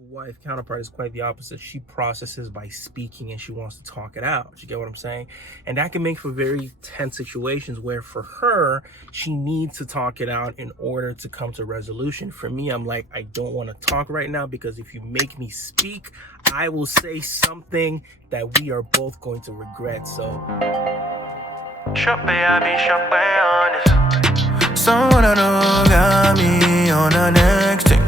Wife counterpart is quite the opposite. She processes by speaking and she wants to talk it out. You get what I'm saying? And that can make for very tense situations where for her, she needs to talk it out in order to come to resolution. For me, I'm like, I don't want to talk right now because if you make me speak, I will say something that we are both going to regret. So Shopé, I be Shopé honest. Someone I know got me on the next thing.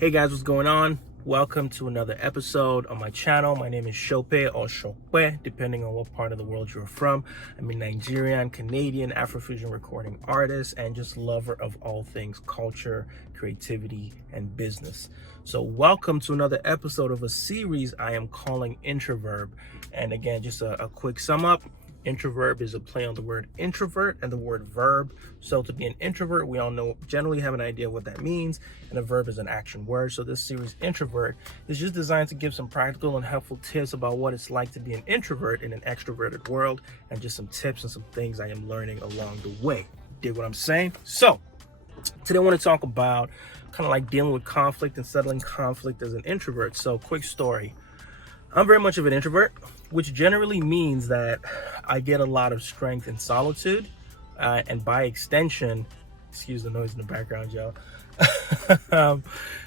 hey guys, what's going on? Welcome to another episode on my channel. My name is Shope or Shope, depending on what part of the world you're from. I'm a Nigerian, Canadian, Afrofusion recording artist, and just lover of all things culture, creativity, and business. So welcome to another episode of a series I am calling Introvert. And again, just a quick sum up. Introvert is a play on the word introvert and the word verb. So to be an introvert, we all generally have an idea of what that means, and a verb is an action word. So this series Introvert is just designed to give some practical and helpful tips about what it's like to be an introvert in an extroverted world, and just some tips and some things I am learning along the way. Dig what I'm saying? So today I want to talk about kind of like dealing with conflict and settling conflict as an introvert. So quick story. I'm very much of an introvert, which generally means that I get a lot of strength in solitude, and by extension, excuse the noise in the background, y'all.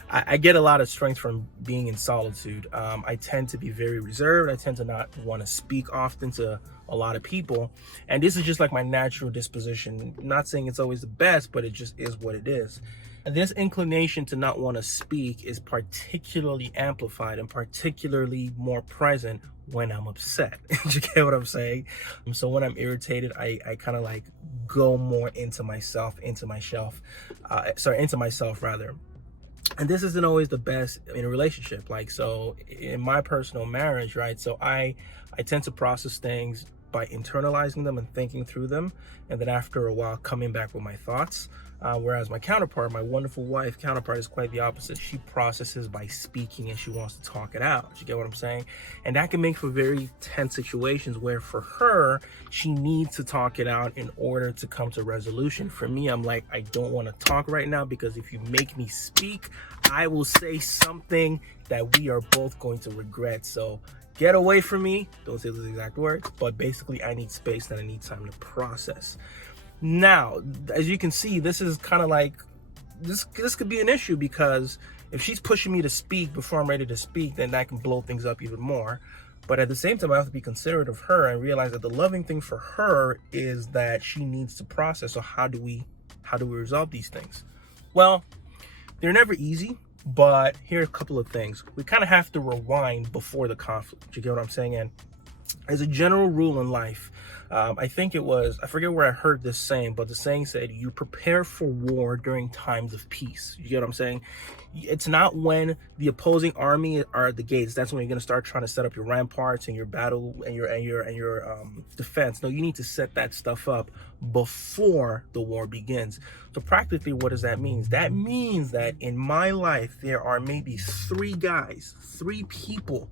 I get a lot of strength from being in solitude. I tend to be very reserved. I tend to not want to speak often to a lot of people, and this is just like my natural disposition. I'm not saying it's always the best, but it just is what it is. This inclination to not want to speak is particularly amplified and particularly more present when I'm upset. You get what I'm saying? So when I'm irritated, I kind of like go more into myself rather. And this isn't always the best in a relationship. Like, so in my personal marriage, right? So I tend to process things by internalizing them and thinking through them, and then after a while coming back with my thoughts. Whereas my counterpart, my wonderful wife counterpart, is quite the opposite. She processes by speaking and she wants to talk it out. You get what I'm saying? And that can make for very tense situations where for her, she needs to talk it out in order to come to resolution. For me, I'm like, I don't want to talk right now because if you make me speak, I will say something that we are both going to regret. So get away from me. Don't say those exact words, but basically I need space and I need time to process. Now, as you can see, this is kind of like, this could be an issue, because if she's pushing me to speak before I'm ready to speak, then that can blow things up even more. But at the same time, I have to be considerate of her and realize that the loving thing for her is that she needs to process. So how do we resolve these things? Well, they're never easy, but here are a couple of things. We kind of have to rewind before the conflict. You get what I'm saying? And as a general rule in life, I think it was, I forget where I heard this saying, but the saying said, you prepare for war during times of peace. You get what I'm saying? It's not when the opposing army are at the gates. That's when you're going to start trying to set up your ramparts and your battle and your defense. No, you need to set that stuff up before the war begins. So practically, what does that mean? That means that in my life, there are maybe three people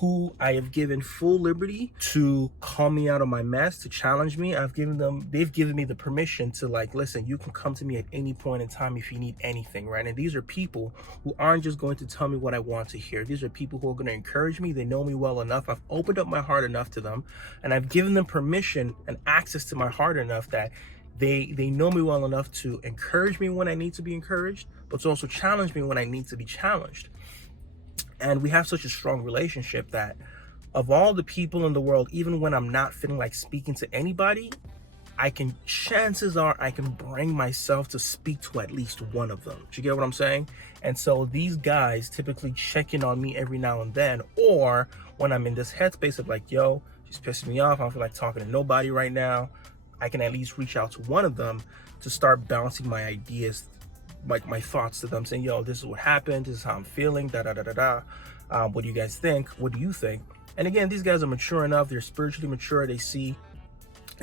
who I have given full liberty to call me out of my mess, to challenge me. They've given me the permission to, like, listen, you can come to me at any point in time if you need anything, right? And these are people who aren't just going to tell me what I want to hear. These are people who are going to encourage me. They know me well enough. I've opened up my heart enough to them, and I've given them permission and access to my heart enough that they know me well enough to encourage me when I need to be encouraged, but to also challenge me when I need to be challenged. And we have such a strong relationship that of all the people in the world, even when I'm not feeling like speaking to anybody, chances are I can bring myself to speak to at least one of them. Do you get what I'm saying? And so these guys typically check in on me every now and then, or when I'm in this headspace of like, yo, she's pissing me off, I don't feel like talking to nobody right now, I can at least reach out to one of them to start bouncing my ideas, like my thoughts to them, saying, yo, this is what happened, this is how I'm feeling, what do you guys think? What do you think? And again, these guys are mature enough, they're spiritually mature, they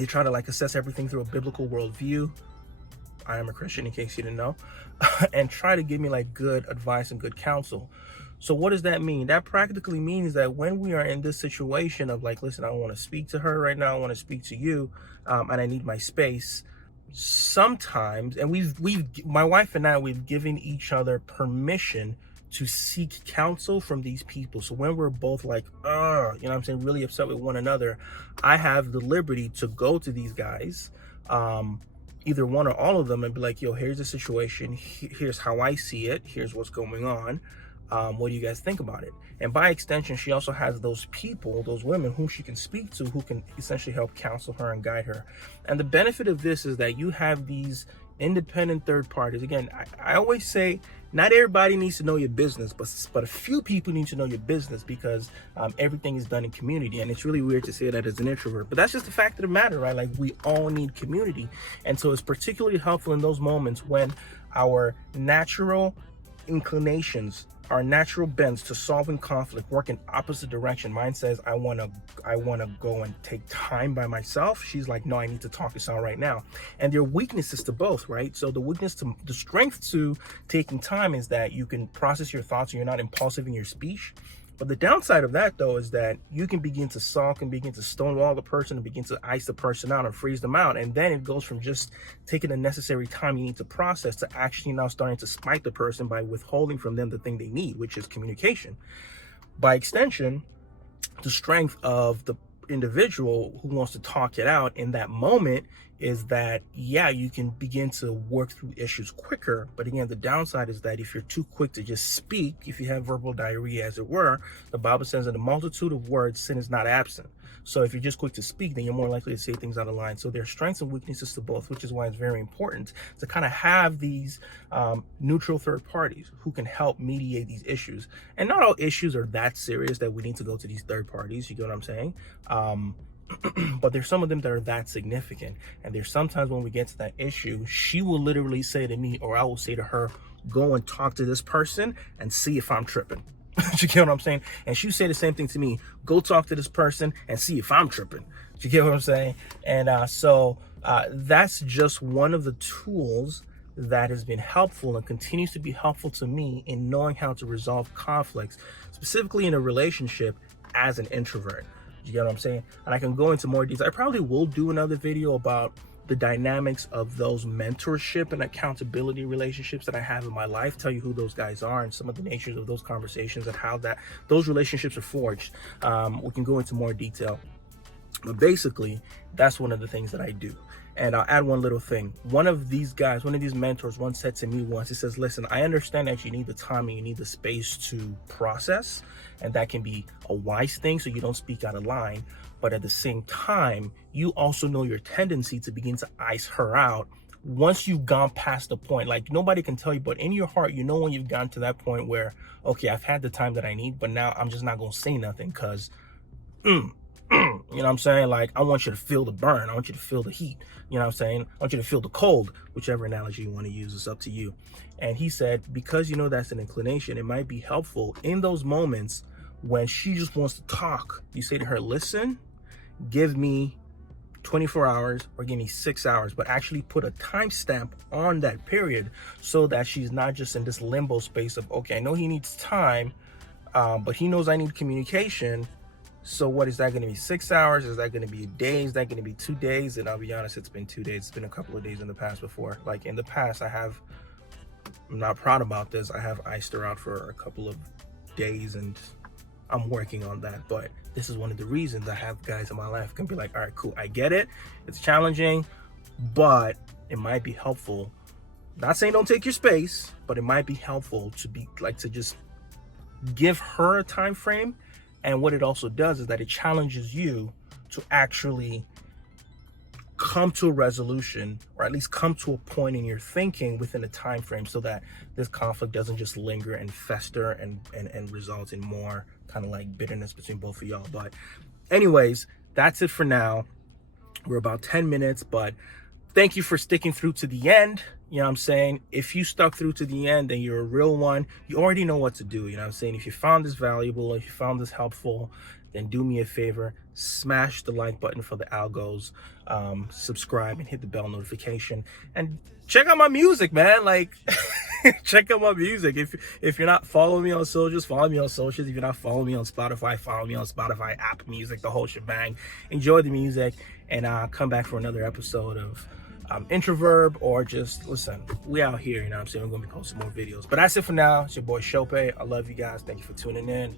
try to like assess everything through a biblical worldview. I am a Christian, in case you didn't know, and try to give me like good advice and good counsel. So what does that mean? That practically means that when we are in this situation of like, listen, I don't want to speak to her right now, I want to speak to you, and I need my space, sometimes, and my wife and I, we've given each other permission to seek counsel from these people. So when we're both like, really upset with one another, I have the liberty to go to these guys, either one or all of them, and be like, yo, here's the situation. Here's how I see it. Here's what's going on. What do you guys think about it? And by extension, she also has those people, those women whom she can speak to, who can essentially help counsel her and guide her. And the benefit of this is that you have these independent third parties. Again, I always say, not everybody needs to know your business, but a few people need to know your business, because everything is done in community. And it's really weird to say that as an introvert, but that's just the fact of the matter, right? Like, we all need community. And so it's particularly helpful in those moments when our natural inclinations, our natural bends to solving conflict work in opposite direction. Mine says, I want to go and take time by myself. She's like, no, I need to talk this out right now. And there are weaknesses to both, right? So the strength to taking time is that you can process your thoughts and you're not impulsive in your speech. But the downside of that, though, is that you can begin to sulk and begin to stonewall the person and begin to ice the person out and freeze them out. And then it goes from just taking the necessary time you need to process to actually now starting to spite the person by withholding from them the thing they need, which is communication. By extension, the strength of the individual who wants to talk it out in that moment is that, yeah, you can begin to work through issues quicker. But again, the downside is that if you're too quick to just speak, if you have verbal diarrhea, as it were, the Bible says, in the multitude of words, sin is not absent. So if you're just quick to speak, then you're more likely to say things out of line. So there are strengths and weaknesses to both, which is why it's very important to kind of have these neutral third parties who can help mediate these issues. And not all issues are that serious that we need to go to these third parties. You get what I'm saying? But there's some of them that are that significant. And there's sometimes when we get to that issue, she will literally say to me, or I will say to her, go and talk to this person and see if I'm tripping. You get what I'm saying? And she say the same thing to me, go talk to this person and see if I'm tripping. You get what I'm saying? And so that's just one of the tools that has been helpful and continues to be helpful to me in knowing how to resolve conflicts, specifically in a relationship as an introvert. You get what I'm saying? And I can go into more detail. I probably will do another video about the dynamics of those mentorship and accountability relationships that I have in my life, tell you who those guys are and some of the natures of those conversations and how those relationships are forged. We can go into more detail. But basically, that's one of the things that I do. And I'll add one little thing. One of these guys, one of these mentors once said to me once, he says, listen, I understand that you need the time and you need the space to process, and that can be a wise thing so you don't speak out of line. But at the same time, you also know your tendency to begin to ice her out once you've gone past the point. Like, nobody can tell you, but in your heart, you know when you've gotten to that point where, okay, I've had the time that I need, but now I'm just not going to say nothing because, you know what I'm saying? Like, I want you to feel the burn. I want you to feel the heat. You know what I'm saying? I want you to feel the cold, whichever analogy you want to use. It's up to you. And he said, because you know that's an inclination, it might be helpful in those moments when she just wants to talk. You say to her, listen, give me 24 hours or give me 6 hours, but actually put a timestamp on that period so that she's not just in this limbo space of, okay, I know he needs time, but he knows I need communication. So what is that going to be? 6 hours? Is that going to be a day? Is that going to be 2 days? And I'll be honest, it's been 2 days. It's been a couple of days in the past before. Like in the past, I'm not proud about this. I have iced her out for a couple of days and I'm working on that. But this is one of the reasons I have guys in my life who can be like, all right, cool. I get it. It's challenging, but it might be helpful. Not saying don't take your space, but it might be helpful to be like, to just give her a time frame. And what it also does is that it challenges you to actually come to a resolution, or at least come to a point in your thinking within a time frame, so that this conflict doesn't just linger and fester and result in more kind of like bitterness between both of y'all. But anyways, that's it for now. We're about 10 minutes, but thank you for sticking through to the end. You know what I'm saying? If you stuck through to the end and you're a real one, you already know what to do. You know what I'm saying? If you found this valuable, if you found this helpful, then do me a favor, smash the like button for the algos, subscribe and hit the bell notification, and check out my music, man. Like, check out my music. If you're not following me on socials, follow me on socials. If you're not following me on Spotify, follow me on Spotify, Apple Music, the whole shebang. Enjoy the music, and come back for another episode of Introvert, or just listen, we out here, you know what I'm saying? We're gonna be posting more videos. But that's it for now. It's your boy Shope. I love you guys. Thank you for tuning in.